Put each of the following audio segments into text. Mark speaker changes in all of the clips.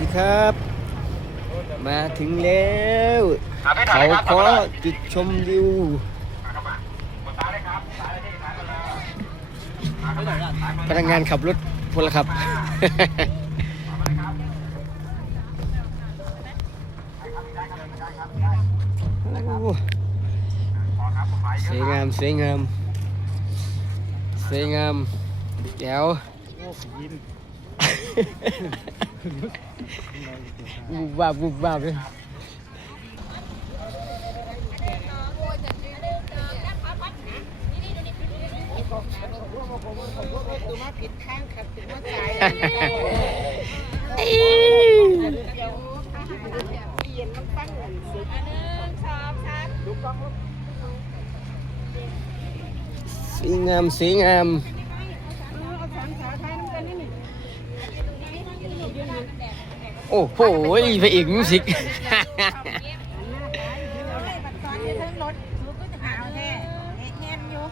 Speaker 1: ดีครับ มาถึงแล้วเขาขอจุดชมวิวพนักงานขับรถพลครับโอ้สวยงามสวยงามสวยงามแจ๋วบุบบับบุบบับเลย
Speaker 2: ตัวมาผิดทางครับ
Speaker 1: โอ้โหพระเอกมิวสิก
Speaker 2: ตอนนี้ทั้งรถสูก็จะหาวแท้แห้งอยู่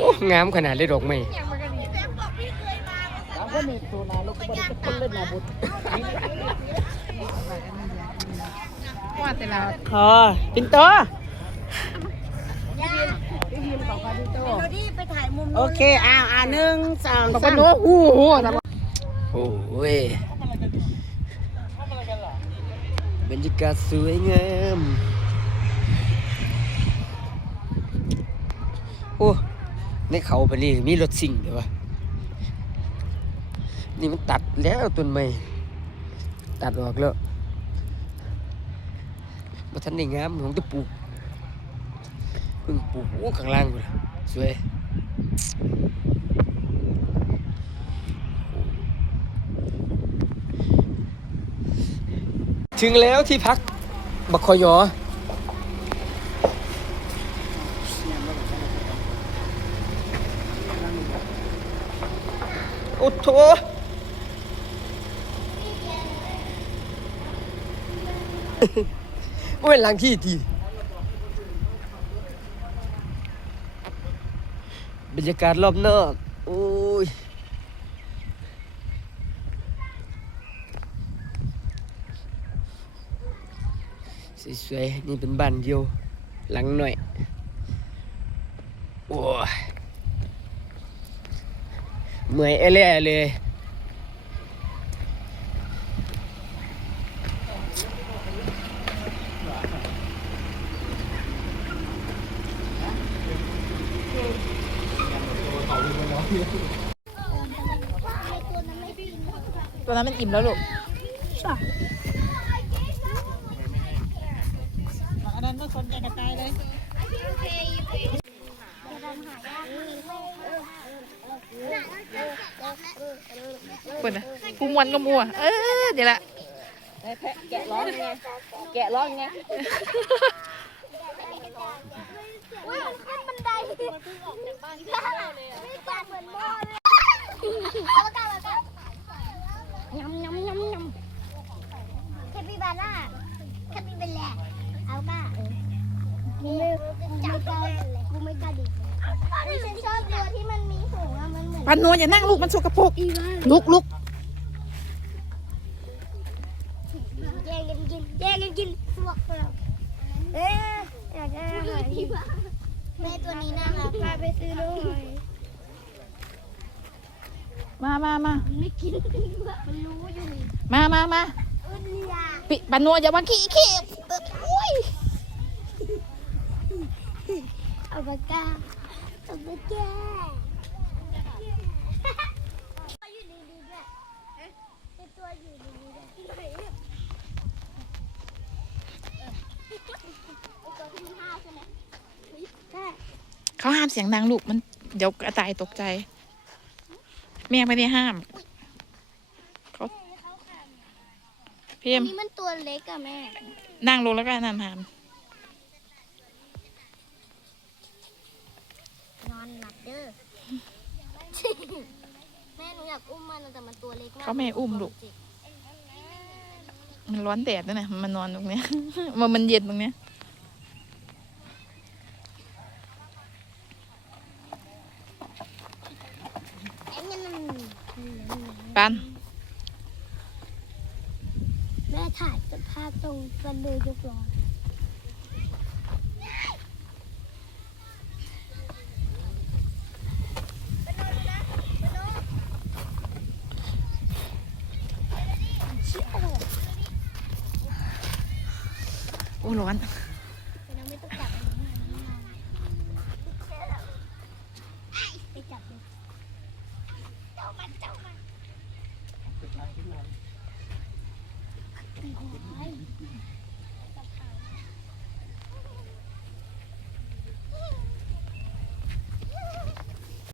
Speaker 1: โอ้งามขนาดเลยดอกไม้
Speaker 2: ยังมันก็ดีสามคนนี่ตัวนาลูกก็บริสุทธิ์คนเล่นนาบุตรว่าแต่ละ
Speaker 3: ขอปินโตัว
Speaker 2: พี่พิมพ์ของคาดิโต้
Speaker 3: โอเคอ้าวอ่าหนึ่งสอง
Speaker 2: บอก
Speaker 3: สา
Speaker 2: ว่ามหนูหูหู
Speaker 1: โอ้ย บรรยากาศสวยงาม โอ้ ในเขาไปนี่มีรถสิ่งเดี๋ยวะนี่มันตัดแล้วต้นไม้ตัดออกแล้วมาทันได้งามของจะปลูกเพิ่งปลูกโอ้ข้างล่างเลยสวย ถึงแล้วที่พักบักคอยอโอ้โถโอ้ยหลังที่ทีบรรยากาศรอบนอกโอ้ย สวยๆนี่เป็นบ้านเดียวหลังหน่อยโอ้ยเมื่อยเอเล่เลย
Speaker 3: ตัวนั้นมันอิ่มแล้วลูกอั นนั้นไม่สนใจกระต่ายเลยเปิดนะกูมวนก็มัว เออเดี๋ยวละ
Speaker 2: แกะร้องไง แกะร้องไง
Speaker 4: ว่ามันขึ้นบันไดมันเพิ่งออกจากบ้านที่โม่เลยไม่จับเหมือนโม่เลยเอากันเอากันยำยำยำยำแคปิบาร่าแคปิเบลแล เอาก้ากูไม่กูไม่กล้ากูไม่กล้าดินี่ฉันชอบตัวที่มันมีหูอะมันเหมือน
Speaker 3: ปันนวลอย่านั่งลูกมันสกปรกลุกลุก
Speaker 4: แย่งกันกินแย่งกันกินสวกเราเอ๊ะอยากได้อาหารแม่ตัวนี้น่ารักพาไปซื้อด้วย
Speaker 3: มามามา
Speaker 4: มันไม่กินมันรู้อยู่นี่
Speaker 3: มามามา
Speaker 4: อุนยา
Speaker 3: ปิปนนวอย่ามาขี้ขี้อุ้ย
Speaker 4: เอาปากกาเอาปากกาอยู่ดีๆด้วยไอ้ตัวอยู่ดีๆด้วยไอ้ตัวที่มันห้าวใช่ไหมใช่
Speaker 3: เขาห้ามเสียงดังลูกมันเดี๋ยวกระต่ายตกใจ แม่ไม่ได้ห้ามเขา พี่เอ็ม
Speaker 4: นี่มันตัวเล็กอะแม่
Speaker 3: นั่งลงแล้วก็นั่นห้าม
Speaker 4: นอนหลับเด้อ แม่หนูอยากอุ้มมันแต่มันตัวเล็กมาก
Speaker 3: เขาไม่ให้อุ้มลูกมันร้อนแดดด้วยนะมันนอนตรงเนี้ย มันมันเย็นตรงเนี้ย
Speaker 4: ไอ้เงี้ยมัน
Speaker 3: ปัน
Speaker 5: แม่ ถ่ายภาพตรงวันเดือยกล้อ
Speaker 4: โอ้ร้อน